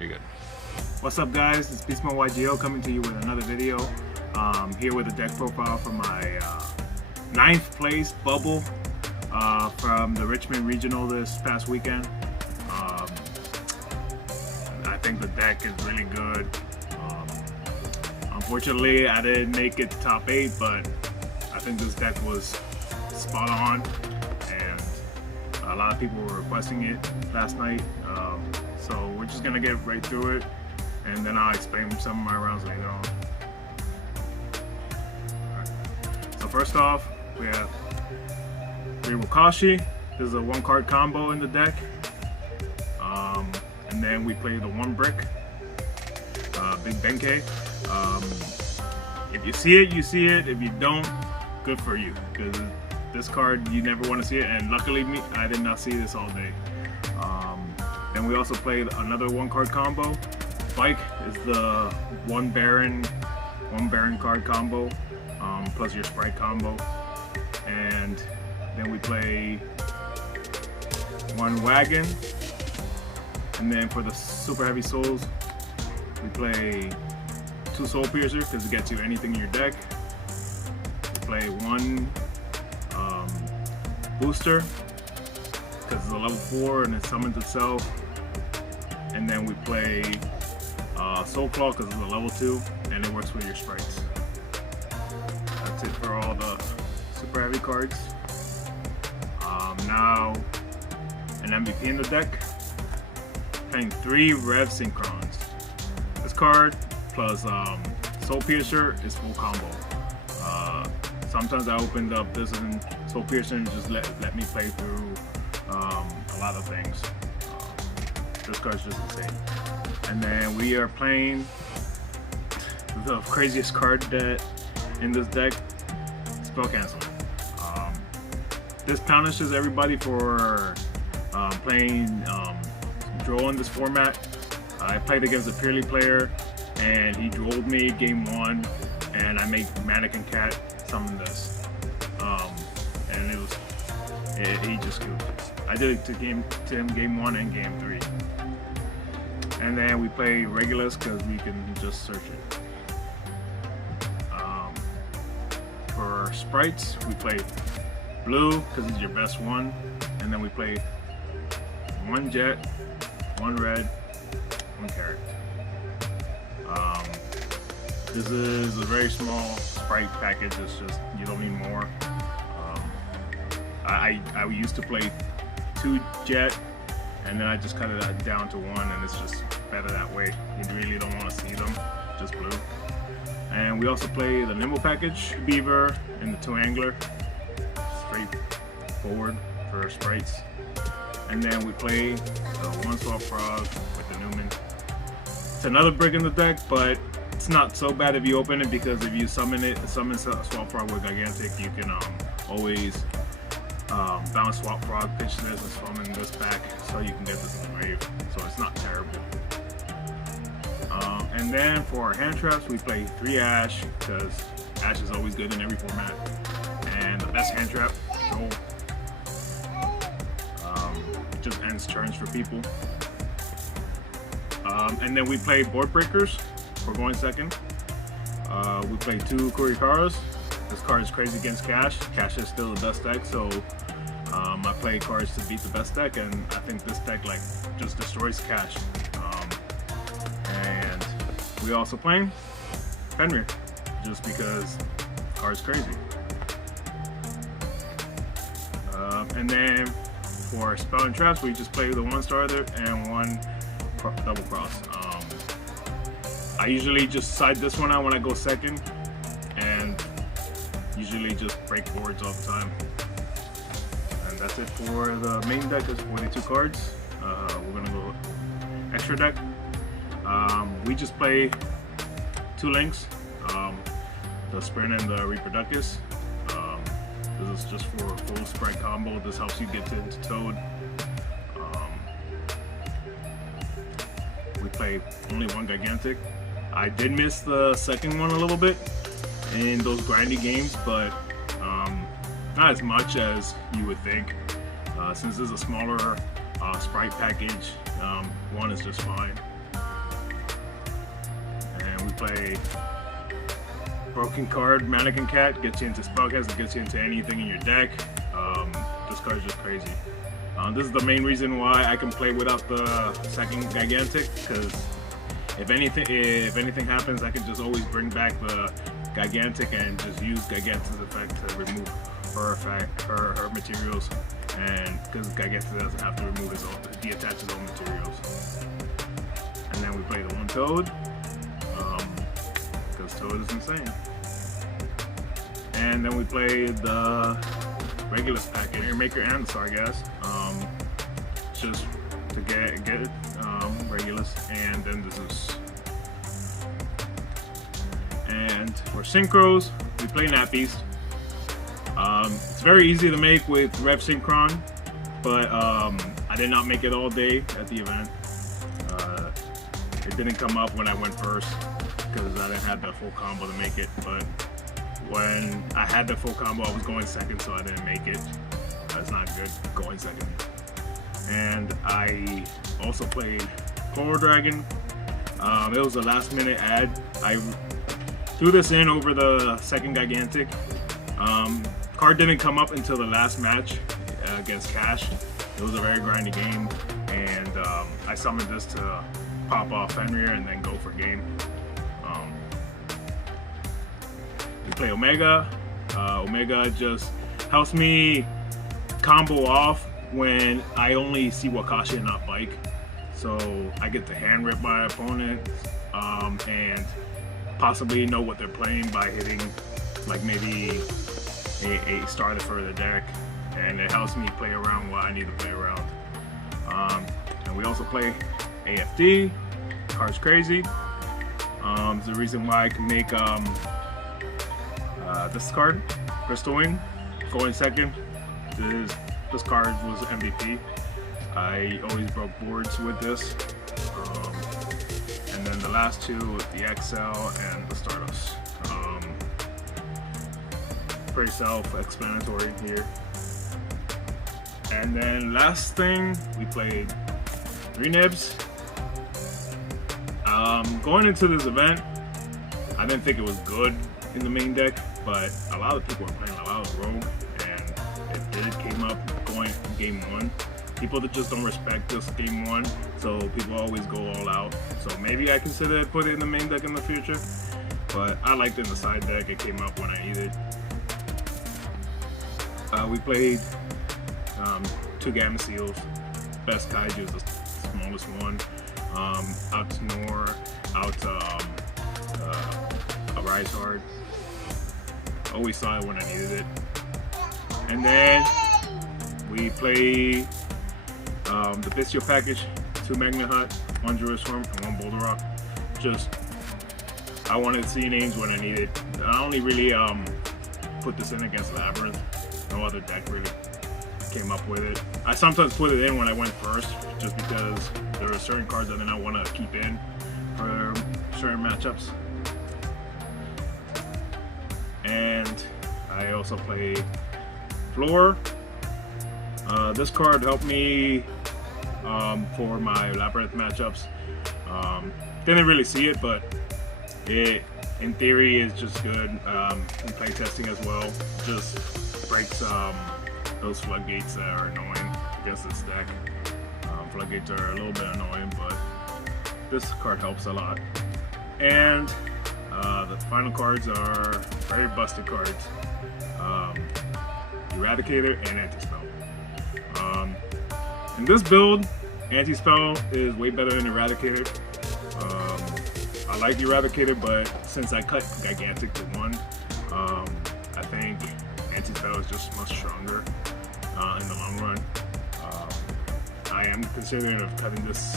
You're good. What's up, guys? It's Beastmo YGO coming to you with another video. Here with a deck profile for my 9th place bubble from the Richmond Regional this past weekend. I think the deck is really good. Unfortunately, I didn't make it to top 8, but I think this deck was spot on, and a lot of people were requesting it last night. So we're just gonna get right through it, and then I'll explain some of my rounds later on. Right. So first off, we have Wakashi. This is a 1-card combo in the deck. And then we play the 1 brick, Big Benkei. If you see it, you see it. If you don't, good for you, because this card, you never want to see it, and luckily I did not see this all day. Then we also played another 1-card combo. Bike is the 1 Baron card combo, plus your Spright combo. And then we play 1 Wagon. And then for the Super Heavy Souls, we play 2 Soul Piercer because it gets you anything in your deck. We play 1 Booster because it's a level 4 and it summons itself. And then we play Soul Claw because it's a level 2 and it works with your sprites. That's it for all the Super Heavy cards. Now an MVP in the deck. Playing 3 Rev Synchrons. This card plus Soul Piercer is full combo. Sometimes I opened up this and Soul Piercer and just let me play through a lot of things. This card's just insane. And then we are playing the craziest card that in this deck, Spell Cancel. This punishes everybody for playing Draw in this format. I played against a Purely player and he drolled me game 1, and I made Mannequin Cat summon this. And he just killed it. I did it to him game 1 and game 3. And then we play Regulus because we can just search it. For Sprites, we play Blue because it's your best one. And then we play 1 Jet, 1 Red, 1 Carrot. This is a very small Spright package. It's just, you don't need more. I used to play 2 Jet, and then I just cut it down to 1, and it's just better that way. You really don't want to see them, just blue. And we also play the Nimble package, Beaver, and the 2 Angler. Straightforward for Sprites. And then we play the 1 Swap Frog with the Newman. It's another brick in the deck, but it's not so bad if you open it, because if you summon Swap Frog with Gigantic, you can always bounce Swap Frog, pitch this, and summon this back, so you can get this in the grave. So it's not terrible. And then for our hand traps, we play 3 Ash, because Ash is always good in every format. And the best hand trap, Joel. Just ends turns for people. And then we play Board Breakers for going second. We play 2 Kurikaras. This card is crazy against Cash. Cash is still the best deck, so I play cards to beat the best deck, and I think this deck like just destroys Cash. And we also play Fenrir, just because the card's crazy. And then for Spell and Traps, we just play the 1 Starter and 1 Double Cross. I usually just side this one out when I go second, and usually just break boards all the time. And that's it for the main deck. Is 42 cards. We're gonna go extra deck. We just play 2 links, the Sprint and the Reproductus. This is just for a full Spright combo. This helps you get into Toad. We play only 1 Gigantic. I did miss the second one a little bit in those grindy games, but not as much as you would think. Since this is a smaller Spright package, 1 is just fine. play Broken Card, Mannequin Cat, gets you into spellcast, gets you into anything in your deck. This card is just crazy. This is the main reason why I can play without the second Gigantic, because if anything happens, I can just always bring back the Gigantic and just use Gigantic's effect to remove her materials, and because Gigantic doesn't have to remove detach his own materials. And then we play the one Toad, because Toad is insane. And then we play the Regulus packet, Airmaker and the Sargass, just to get it, Regulus, and then this is. And for synchros, we play Nappies. It's very easy to make with Rev Synchron, but I did not make it all day at the event. It didn't come up when I went first because I didn't have the full combo to make it, but when I had the full combo, I was going second, so I didn't make it. That's not good, going second. And I also played Coral Dragon. It was a last minute ad. I threw this in over the second Gigantic. Card didn't come up until the last match against Cash. It was a very grindy game, and I summoned this to pop off Fenrir and then go for game. We play Omega. Omega just helps me combo off when I only see Wakashi and not Bike. So I get to hand rip my opponent and possibly know what they're playing by hitting like maybe a starter for the deck, and it helps me play around what I need to play around. And we also play AFD, Card's Crazy. It's the reason why I can make this card, Crystal Wing, going second. This card was MVP. I always broke boards with this. And then the last two, the XL and the Stardust. Pretty self-explanatory here. And then last thing, we played 3 Nibs. Going into this event, I didn't think it was good in the main deck, but a lot of people were playing a lot of Rogue, and it came up going game 1. People that just don't respect this game 1, so people always go all out. So maybe I consider put it in the main deck in the future, but I liked it in the side deck. It came up when I needed. We played 2 Gamma Seals. Best Kaiju is the smallest one. Out to Nor, out to Rise Hard. Always saw it when I needed it. And then we play the Bistio package, 2 Magna Hut, 1 Jerusalem, and 1 Boulder Rock. Just, I wanted to see names when I needed. I only really put this in against Labyrinth. No other deck really came up with it. I sometimes put it in when I went first, just because there are certain cards that I don't want to keep in for certain matchups. And I also play Floor. This card helped me for my Labyrinth matchups. Didn't really see it, but it, in theory, is just good in playtesting as well. Just breaks those floodgates that are annoying against this deck. Floodgates are a little bit annoying, but this card helps a lot. And the final cards are very busted cards. Eradicator and Anti-Spell. In this build, Anti-Spell is way better than Eradicator. I like Eradicator, but since I cut Gigantic to 1, I think Anti-Spell is just much stronger in the long run. I am considering of cutting this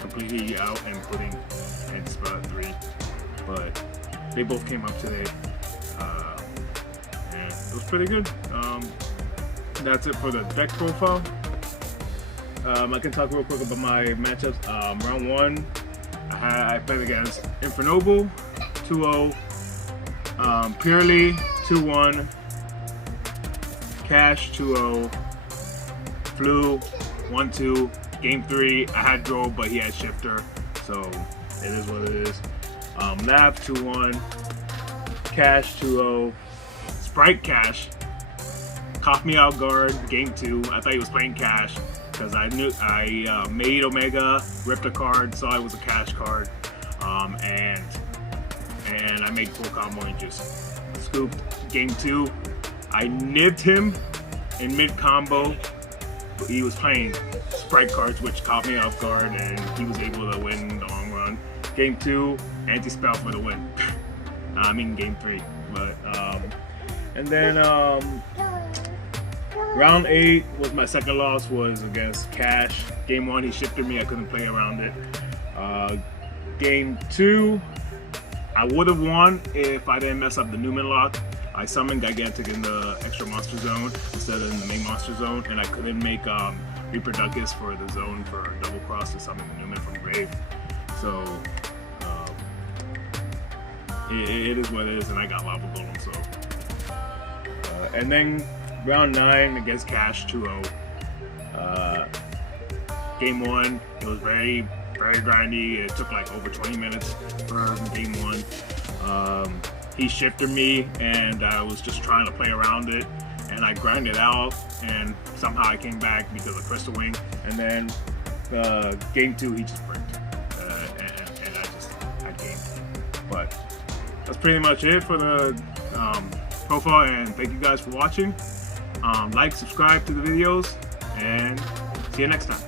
completely out and putting Anti-Spell at 3, but they both came up today, and it was pretty good. That's it for the deck profile. I can talk real quick about my matchups. Round 1, I played against Infernoble, 2-0, Purely, 2-1, Cash, 2-0, Flu, 1-2. Game 3, I had Drove, but he had Shifter, so it is what it is. Lab 2-1, Cash 2-0, Spright Cash caught me out guard game 2. I thought he was playing Cash because I made Omega, ripped a card, saw it was a Cash card, and I made full combo and just scooped game 2. I nibbed him in mid combo. He was playing Spright cards, which caught me off guard, and he was able to win in the long run. Game 2, anti-spell for the win. I mean game 3, but and then round 8 was my second loss, was against Cash. Game 1 he shifted me, I couldn't play around it. Game 2 I would have won if I didn't mess up the Newman lock. I summoned Gigantic in the extra monster zone instead of in the main monster zone, and I couldn't make Reproductus for the zone for double cross to summon the Newman from grave. So it is what it is, and I got Lava Golem. So and then round 9 against Cash 2-0. Game 1 it was very grindy. It took like over 20 minutes for game 1. He shifted me, and I was just trying to play around it, and I grinded out, and somehow I came back because of Crystal Wing. And then game 2 he just bricked, and I gamed. But that's pretty much it for the profile, and thank you guys for watching. Like, subscribe to the videos, and see you next time.